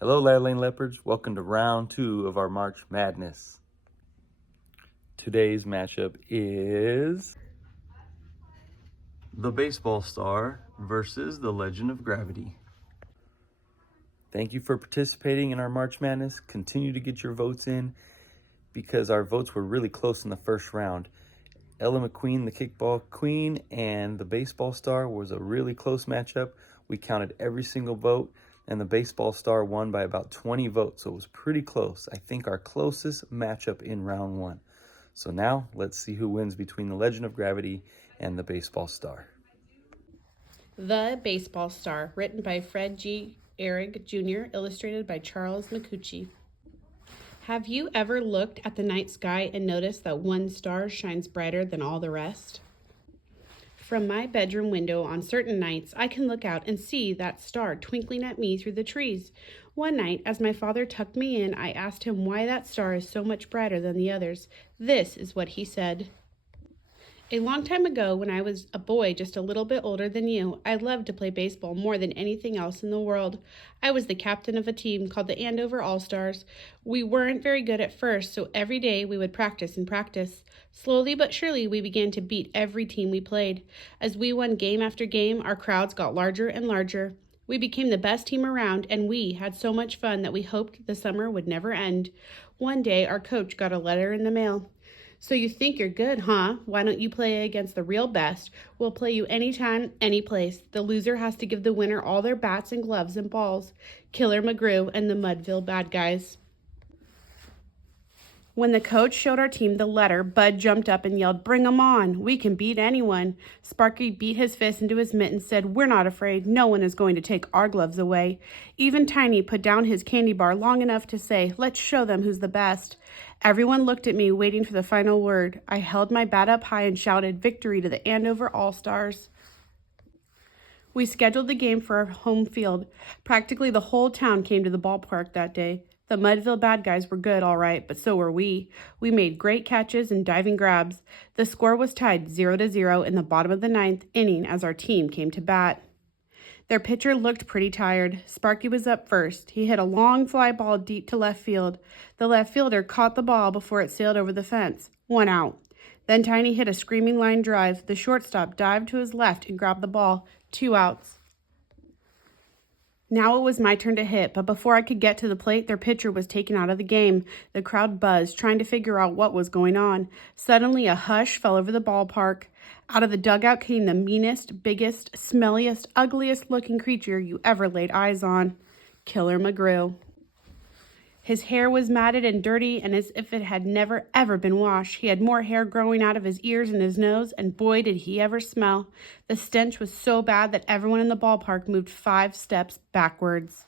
Hello, Lane Leopards. Welcome to round 2 of our March Madness. Today's matchup is the Baseball Star versus the Legend of Gravity. Thank you for participating in our March Madness. Continue to get your votes in because our votes were really close in the first round. Ella McQueen, the Kickball Queen, and the Baseball Star was a really close matchup. We counted every single vote, and the Baseball Star won by about 20 votes, so it was pretty close. I think our closest matchup in round 1. So now, let's see who wins between the Legend of Gravity and the Baseball Star. The Baseball Star, written by Fred G. Ehrig Jr., illustrated by Charles McCucci. Have you ever looked at the night sky and noticed that one star shines brighter than all the rest? From my bedroom window on certain nights, I can look out and see that star twinkling at me through the trees. One night, as my father tucked me in, I asked him why that star is so much brighter than the others. This is what he said. A long time ago, when I was a boy just a little bit older than you, I loved to play baseball more than anything else in the world. I was the captain of a team called the Andover All-Stars. We weren't very good at first, so every day we would practice and practice. Slowly but surely, we began to beat every team we played. As we won game after game, our crowds got larger and larger. We became the best team around, and we had so much fun that we hoped the summer would never end. One day, our coach got a letter in the mail. So you think you're good, huh? Why don't you play against the real best? We'll play you anytime, any place. The loser has to give the winner all their bats and gloves and balls. Killer McGrew and the Mudville Bad Guys. When the coach showed our team the letter, Bud jumped up and yelled, "Bring 'em on! We can beat anyone!" Sparky beat his fist into his mitt and said, "We're not afraid. No one is going to take our gloves away." Even Tiny put down his candy bar long enough to say, "Let's show them who's the best." Everyone looked at me, waiting for the final word. I held my bat up high and shouted, "Victory to the Andover All-Stars." We scheduled the game for our home field. Practically the whole town came to the ballpark that day. The Mudville Bad Guys were good, all right, but so were we. We made great catches and diving grabs. The score was tied 0-0 in the bottom of the 9th inning as our team came to bat. Their pitcher looked pretty tired. Sparky was up first. He hit a long fly ball deep to left field. The left fielder caught the ball before it sailed over the fence. 1 out. Then Tiny hit a screaming line drive. The shortstop dived to his left and grabbed the ball. 2 outs. Now it was my turn to hit, but before I could get to the plate, their pitcher was taken out of the game. The crowd buzzed, trying to figure out what was going on. Suddenly, a hush fell over the ballpark. Out of the dugout came the meanest, biggest, smelliest, ugliest-looking creature you ever laid eyes on. Killer McGrew. His hair was matted and dirty, and as if it had never, ever been washed. He had more hair growing out of his ears and his nose, and boy, did he ever smell. The stench was so bad that everyone in the ballpark moved 5 steps backwards.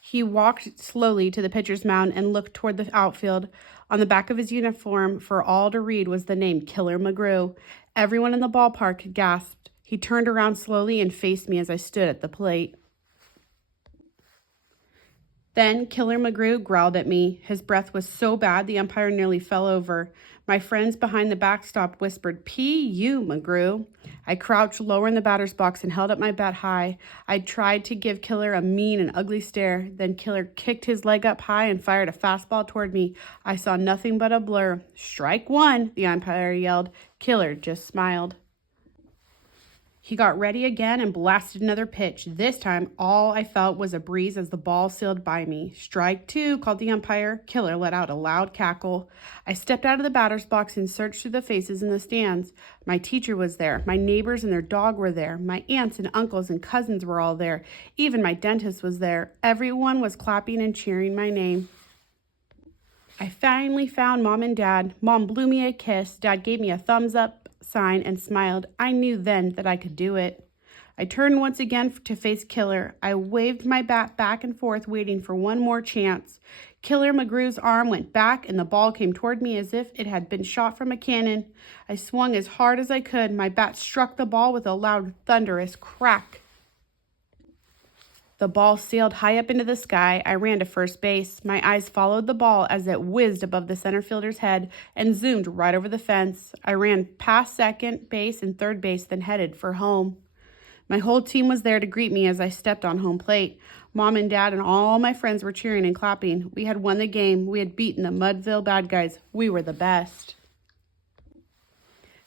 He walked slowly to the pitcher's mound and looked toward the outfield. On the back of his uniform, for all to read, was the name Killer McGrew. Everyone in the ballpark gasped. He turned around slowly and faced me as I stood at the plate. Then Killer McGrew growled at me. His breath was so bad the umpire nearly fell over. My friends behind the backstop whispered, "P.U., McGrew." I crouched lower in the batter's box and held up my bat high. I tried to give Killer a mean and ugly stare. Then Killer kicked his leg up high and fired a fastball toward me. I saw nothing but a blur. "Strike 1, the umpire yelled. Killer just smiled. He got ready again and blasted another pitch. This time, all I felt was a breeze as the ball sailed by me. "Strike 2, called the umpire. Killer let out a loud cackle. I stepped out of the batter's box and searched through the faces in the stands. My teacher was there. My neighbors and their dog were there. My aunts and uncles and cousins were all there. Even my dentist was there. Everyone was clapping and cheering my name. I finally found Mom and Dad. Mom blew me a kiss. Dad gave me a thumbs up sign and smiled. I knew then that I could do it. I turned once again to face Killer. I waved my bat back and forth, waiting for one more chance. Killer McGrew's arm went back and the ball came toward me as if it had been shot from a cannon. I swung as hard as I could. My bat struck the ball with a loud, thunderous crack. The ball sailed high up into the sky. I ran to first base. My eyes followed the ball as it whizzed above the center fielder's head and zoomed right over the fence. I ran past second base and third base, then headed for home. My whole team was there to greet me as I stepped on home plate. Mom and Dad and all my friends were cheering and clapping. We had won the game. We had beaten the Mudville bad guys. We were the best.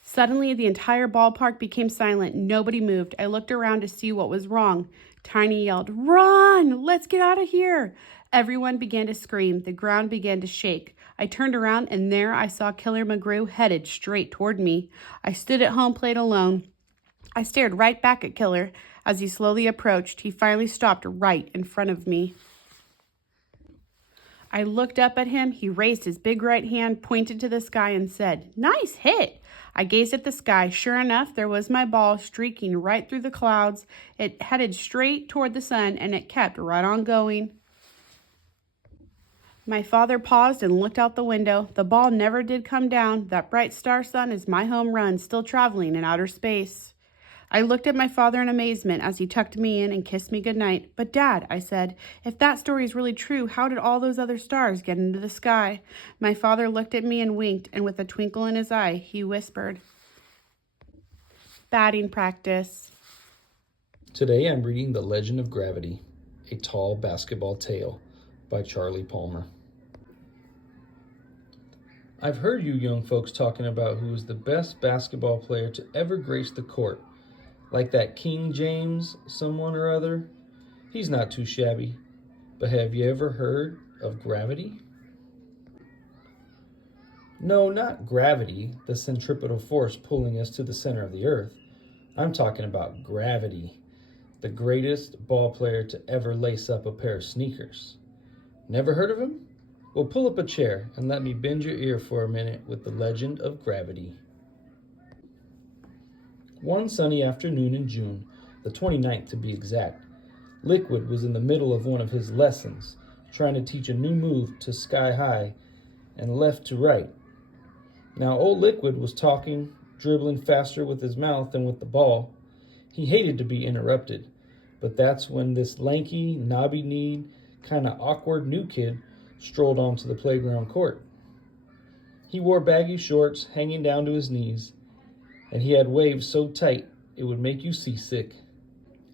Suddenly, the entire ballpark became silent. Nobody moved. I looked around to see what was wrong. Tiny yelled, "Run! Let's get out of here!" Everyone began to scream. The ground began to shake. I turned around, and there I saw Killer McGrew headed straight toward me. I stood at home plate alone. I stared right back at Killer. As he slowly approached, he finally stopped right in front of me. I looked up at him. He raised his big right hand, pointed to the sky, and said, "Nice hit." I gazed at the sky. Sure enough, there was my ball streaking right through the clouds. It headed straight toward the sun, and it kept right on going. My father paused and looked out the window. The ball never did come down. That bright star sun is my home run, still traveling in outer space. I looked at my father in amazement as he tucked me in and kissed me goodnight. "But Dad," I said, "if that story is really true, how did all those other stars get into the sky?" My father looked at me and winked, and with a twinkle in his eye, he whispered, "Batting practice." Today I'm reading The Legend of Gravity, A Tall Basketball Tale by Charlie Palmer. I've heard you young folks talking about who is the best basketball player to ever grace the court. Like that King James someone or other. He's not too shabby. But have you ever heard of gravity? No, not gravity, the centripetal force pulling us to the center of the earth. I'm talking about gravity, the greatest ball player to ever lace up a pair of sneakers. Never heard of him? Well, pull up a chair and let me bend your ear for a minute with the legend of gravity. One sunny afternoon in June, the 29th to be exact, Liquid was in the middle of one of his lessons, trying to teach a new move to Sky High and left to right. Now, old Liquid was talking, dribbling faster with his mouth than with the ball. He hated to be interrupted, but that's when this lanky, knobby-kneed, kind of awkward new kid strolled onto the playground court. He wore baggy shorts hanging down to his knees, and he had waves so tight it would make you seasick.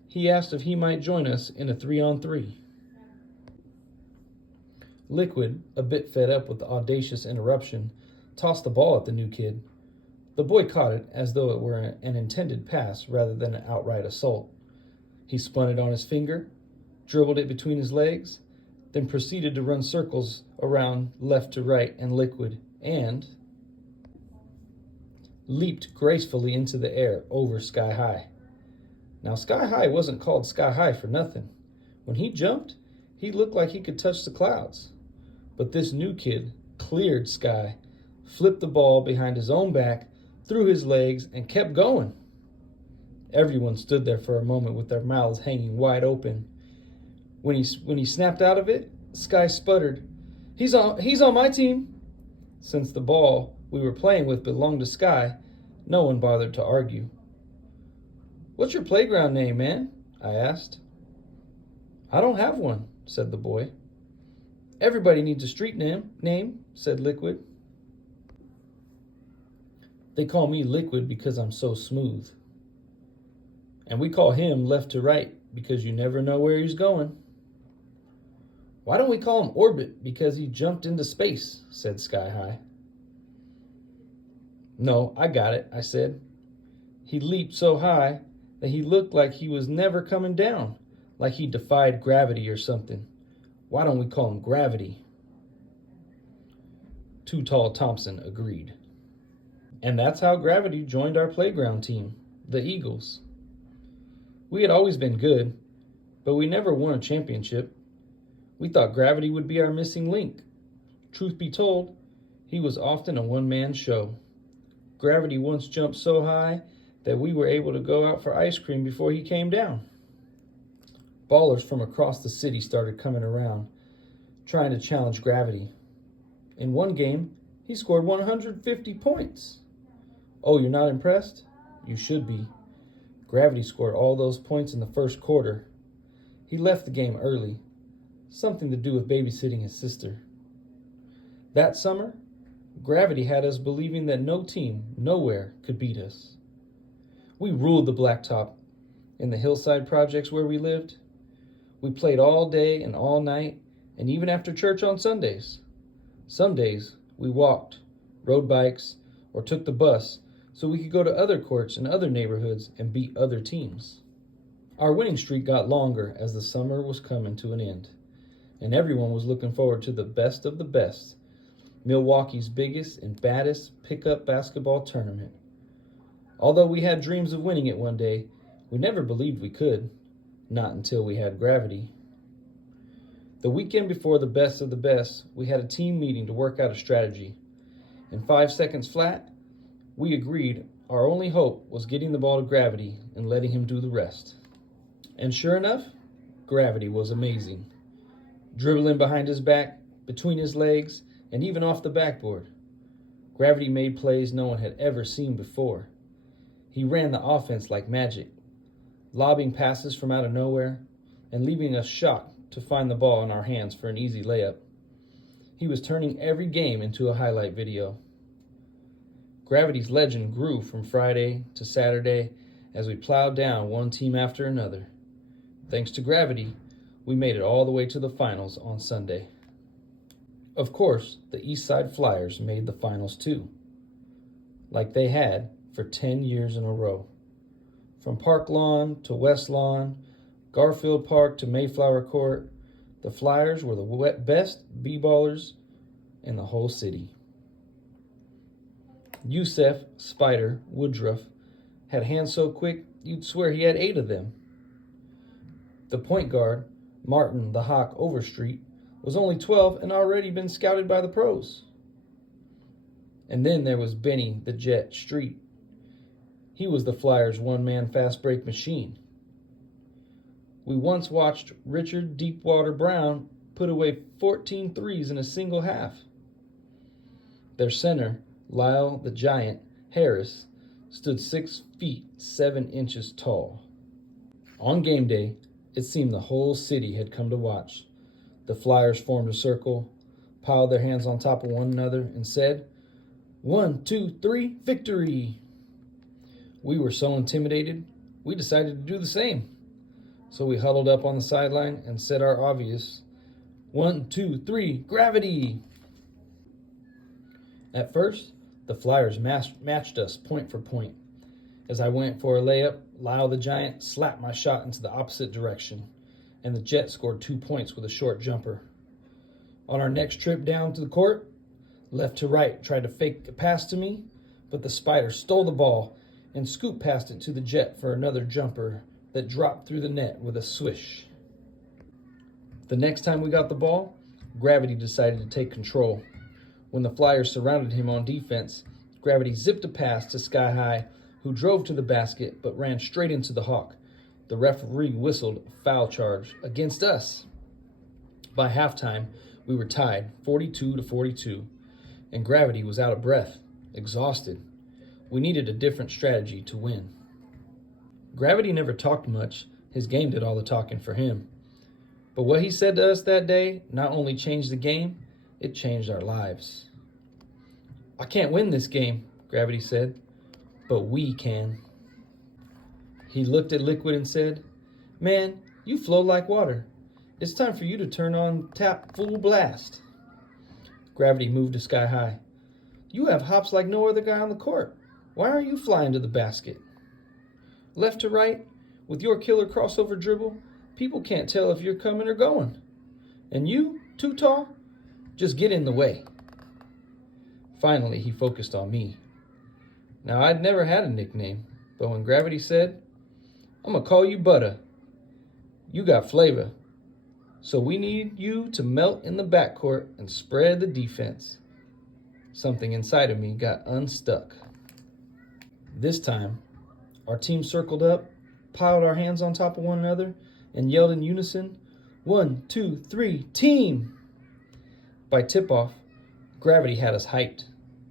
He asked if he might join us in a 3-on-3. Liquid, a bit fed up with the audacious interruption, tossed the ball at the new kid. The boy caught it as though it were an intended pass rather than an outright assault. He spun it on his finger, dribbled it between his legs, then proceeded to run circles around left to right and Liquid, and leaped gracefully into the air over Sky High. Now, Sky High wasn't called Sky High for nothing. When he jumped, he looked like he could touch the clouds. But this new kid cleared Sky, flipped the ball behind his own back, threw his legs, and kept going. Everyone stood there for a moment with their mouths hanging wide open. When he snapped out of it, Sky sputtered, He's on my team." Since the ball we were playing with belonged to Sky, no one bothered to argue. "What's your playground name, man?" I asked. "I don't have one," said the boy. "Everybody needs a street name, said Liquid. "They call me Liquid because I'm so smooth. And we call him left to right because you never know where he's going." "Why don't we call him Orbit because he jumped into space?" said Sky High. "No, I got it," I said. "He leaped so high that he looked like he was never coming down, like he defied gravity or something. Why don't we call him Gravity?" Too Tall Thompson agreed. And that's how Gravity joined our playground team, the Eagles. We had always been good, but we never won a championship. We thought Gravity would be our missing link. Truth be told, he was often a one-man show. Gravity once jumped so high that we were able to go out for ice cream before he came down. Ballers from across the city started coming around, trying to challenge Gravity. In one game, he scored 150 points. Oh, you're not impressed? You should be. Gravity scored all those points in the first quarter. He left the game early, something to do with babysitting his sister. That summer, Gravity had us believing that no team, nowhere, could beat us. We ruled the blacktop. in the hillside projects where we lived. We played all day and all night, and even after church on Sundays. Some days we walked, rode bikes, or took the bus so we could go to other courts in other neighborhoods and beat other teams. Our winning streak got longer as the summer was coming to an end, and everyone was looking forward to the best of the best, Milwaukee's biggest and baddest pickup basketball tournament. Although we had dreams of winning it one day, we never believed we could, not until we had gravity. The weekend before the best of the best, we had a team meeting to work out a strategy. In 5 seconds flat, we agreed our only hope was getting the ball to Gravity and letting him do the rest. And sure enough, Gravity was amazing. Dribbling behind his back, between his legs, and even off the backboard. Gravity made plays no one had ever seen before. He ran the offense like magic, lobbing passes from out of nowhere and leaving us shocked to find the ball in our hands for an easy layup. He was turning every game into a highlight video. Gravity's legend grew from Friday to Saturday as we plowed down one team after another. Thanks to Gravity, we made it all the way to the finals on Sunday. Of course, the Eastside Flyers made the finals too, like they had for 10 years in a row. From Park Lawn to West Lawn, Garfield Park to Mayflower Court, the Flyers were the best b-ballers in the whole city. Yusef Spider Woodruff had hands so quick you'd swear he had 8 of them. The point guard, Martin the Hawk Overstreet, was only 12 and already been scouted by the pros. And then there was Benny the Jet Street. He was the Flyers' one-man fast break machine. We once watched Richard Deepwater Brown put away 14 threes in a single half. Their center, Lyle the Giant Harris, stood 6 feet 7 inches tall. On game day, it seemed the whole city had come to watch. The Flyers formed a circle, piled their hands on top of one another, and said, 1, 2, 3, victory! We were so intimidated, we decided to do the same. So we huddled up on the sideline and said our obvious, 1, 2, 3, gravity! At first, the Flyers matched us point for point. As I went for a layup, Lyle the Giant slapped my shot into the opposite direction, and the Jet scored 2 points with a short jumper. On our next trip down to the court, left to right tried to fake a pass to me, but the Spider stole the ball and scooped past it to the Jet for another jumper that dropped through the net with a swish. The next time we got the ball, Gravity decided to take control. When the Flyers surrounded him on defense, Gravity zipped a pass to Sky High, who drove to the basket but ran straight into the Hawk. The referee whistled a foul charge against us. By halftime, we were tied 42-42, and Gravity was out of breath, exhausted. We needed a different strategy to win. Gravity never talked much. His game did all the talking for him. But what he said to us that day not only changed the game, it changed our lives. I can't win this game, Gravity said, but we can. He looked at Liquid and said, man, you flow like water. It's time for you to turn on tap full blast. Gravity moved to Sky High. You have hops like no other guy on the court. Why aren't you flying to the basket? Left to right, with your killer crossover dribble, people can't tell if you're coming or going. And you, too tall, just get in the way. Finally, he focused on me. Now, I'd never had a nickname, but when Gravity said, I'm gonna call you Butter, you got flavor. So we need you to melt in the backcourt and spread the defense. Something inside of me got unstuck. This time, our team circled up, piled our hands on top of one another, and yelled in unison, 1, 2, 3, team! By tip-off, Gravity had us hyped.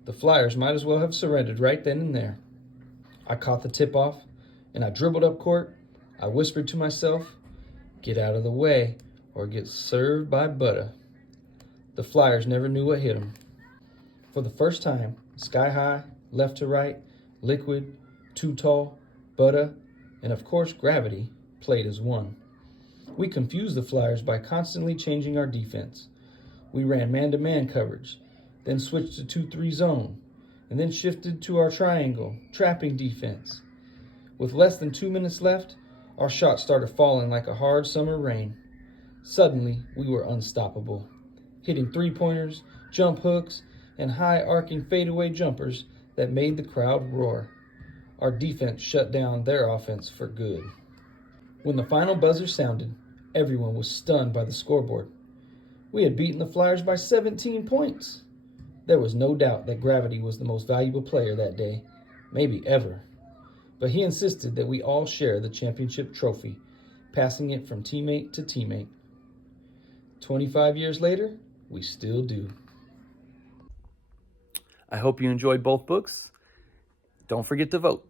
The Flyers might as well have surrendered right then and there. I caught the tip-off, and I dribbled up court. I whispered to myself, get out of the way or get served by Butter. The Flyers never knew what hit them. For the first time, Sky High, left to right, Liquid, Too Tall, Butter, and of course gravity, played as one. We confused the Flyers by constantly changing our defense. We ran man-to-man coverage, then switched to 2-3 zone, and then shifted to our triangle, trapping defense. With less than 2 minutes left, our shots started falling like a hard summer rain. Suddenly, we were unstoppable, hitting three-pointers, jump hooks, and high-arcing fadeaway jumpers that made the crowd roar. Our defense shut down their offense for good. When the final buzzer sounded, everyone was stunned by the scoreboard. We had beaten the Flyers by 17 points. There was no doubt that Gravity was the most valuable player that day, maybe ever. But he insisted that we all share the championship trophy, passing it from teammate to teammate. 25 years later, we still do. I hope you enjoyed both books. Don't forget to vote.